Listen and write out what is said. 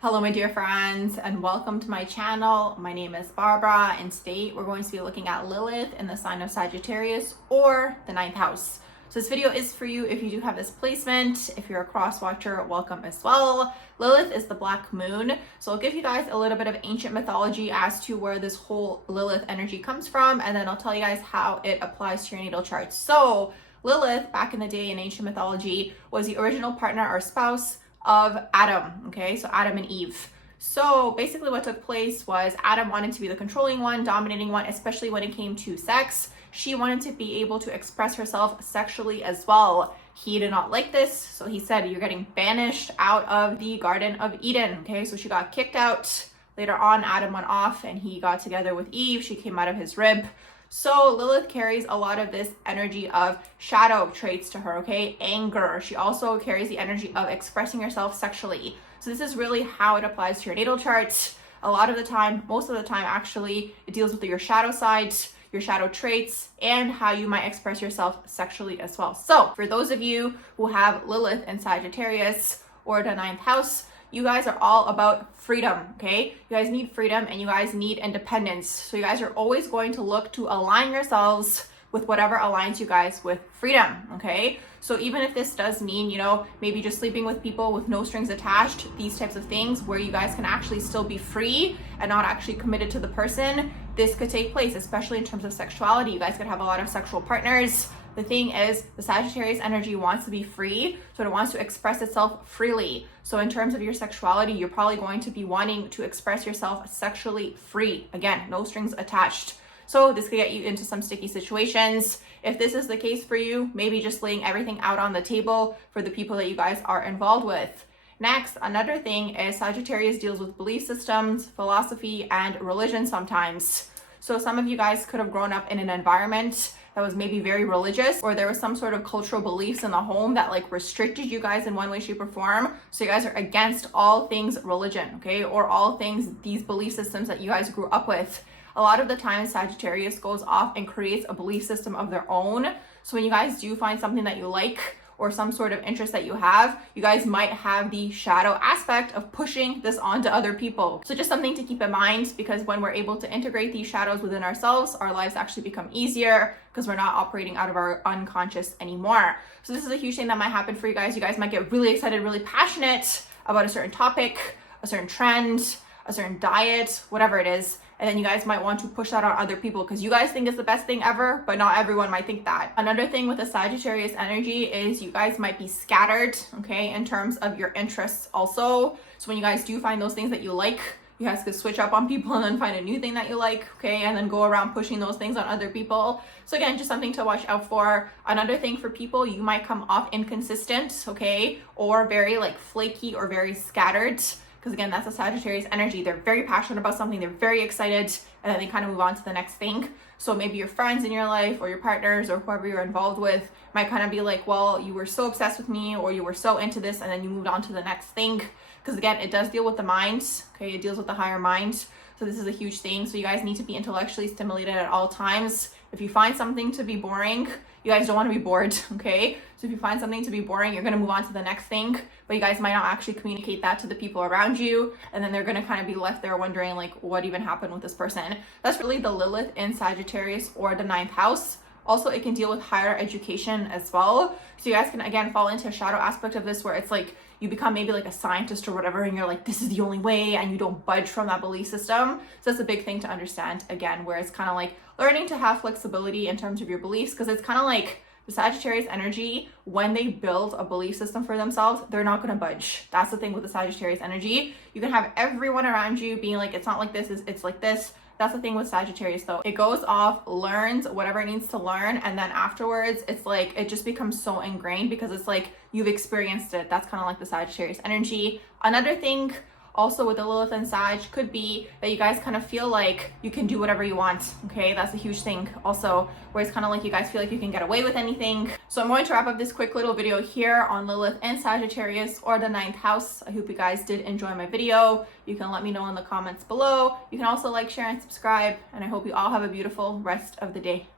Hello my dear friends, and welcome to my channel. My name is Barbara, and today we're going to be looking at Lilith in the sign of Sagittarius or the ninth house. So this video is for you if you do have this placement. If you're a cross watcher, welcome as well. Lilith is the black moon, so I'll give you guys a little bit of ancient mythology as to where this whole Lilith energy comes from, and then I'll tell you guys how it applies to your natal chart. So Lilith, back in the day in ancient mythology, was the original partner or spouse of Adam, okay? So Adam and Eve. So basically what took place was Adam wanted to be the controlling one, dominating one, especially when it came to sex. She wanted to be able to express herself sexually as well. He did not like this, so he said, you're getting banished out of the Garden of Eden, okay? So she got kicked out. Later on, Adam went off and he got together with Eve. She came out of his rib. So Lilith carries a lot of this energy of shadow traits to her, okay? Anger. She also carries the energy of expressing herself sexually. So this is really how it applies to your natal chart. A lot of the time, most of the time actually, it deals with your shadow side, your shadow traits, and how you might express yourself sexually as well. So for those of you who have Lilith in Sagittarius or the ninth house, you guys are all about freedom, okay? You guys need freedom and you guys need independence. So you guys are always going to look to align yourselves with whatever aligns you guys with freedom, okay? So even if this does mean, maybe just sleeping with people with no strings attached, these types of things where you guys can actually still be free and not actually committed to the person, this could take place, especially in terms of sexuality. You guys could have a lot of sexual partners. The thing is, the Sagittarius energy wants to be free, so it wants to express itself freely. So in terms of your sexuality, you're probably going to be wanting to express yourself sexually free. Again, no strings attached. So this could get you into some sticky situations. If this is the case for you, maybe just laying everything out on the table for the people that you guys are involved with. Next, another thing is Sagittarius deals with belief systems, philosophy, and religion sometimes. So some of you guys could have grown up in an environment that was maybe very religious, or there was some sort of cultural beliefs in the home that like restricted you guys in one way, shape, or form. So you guys are against all things religion, okay? Or all things, these belief systems that you guys grew up with. A lot of the time, Sagittarius goes off and creates a belief system of their own. So when you guys do find something that you like, or some sort of interest that you have, you guys might have the shadow aspect of pushing this onto other people. So just something to keep in mind, because when we're able to integrate these shadows within ourselves, our lives actually become easier because we're not operating out of our unconscious anymore. So this is a huge thing that might happen for you guys. You guys might get really excited, really passionate about a certain topic, a certain trend, a certain diet, whatever it is. And then you guys might want to push that on other people because you guys think it's the best thing ever, but not everyone might think that. Another thing with the Sagittarius energy is you guys might be scattered, okay, in terms of your interests also. So when you guys do find those things that you like, you guys could switch up on people and then find a new thing that you like, okay, and then go around pushing those things on other people. So again, just something to watch out for. Another thing for people, you might come off inconsistent, okay, or very like flaky or very scattered. Because again, that's a Sagittarius energy. They're very passionate about something, they're very excited, and then they kind of move on to the next thing. So maybe your friends in your life or your partners or whoever you're involved with might kind of be like, well, you were so obsessed with me or you were so into this, and then you moved on to the next thing. Because again, it does deal with the mind, okay? It deals with the higher mind. So this is a huge thing. So you guys need to be intellectually stimulated at all times. If you find something to be boring, you guys don't want to be bored, okay? So if you find something to be boring, you're going to move on to the next thing, but you guys might not actually communicate that to the people around you, and then they're going to kind of be left there wondering like, what even happened with this person? That's really the Lilith in Sagittarius or the ninth house. Also, it can deal with higher education as well. So you guys can, again, fall into a shadow aspect of this where it's like you become maybe like a scientist or whatever, and you're like, this is the only way, and you don't budge from that belief system. So that's a big thing to understand, again, where it's kind of like learning to have flexibility in terms of your beliefs, because it's kind of like the Sagittarius energy, when they build a belief system for themselves, they're not going to budge. That's the thing with the Sagittarius energy. You can have everyone around you being like, it's not like this, it's like this. That's the thing with Sagittarius though. It goes off, learns whatever it needs to learn, and then afterwards, it's like, it just becomes so ingrained because it's like, you've experienced it. That's kind of like the Sagittarius energy. Another thing also with the Lilith and Sag could be that you guys kind of feel like you can do whatever you want, okay? That's a huge thing also, where it's kind of like you guys feel like you can get away with anything. So I'm going to wrap up this quick little video here on Lilith and Sagittarius or the ninth house. I hope you guys did enjoy my video. You can let me know in the comments below. You can also like, share, and subscribe, and I hope you all have a beautiful rest of the day.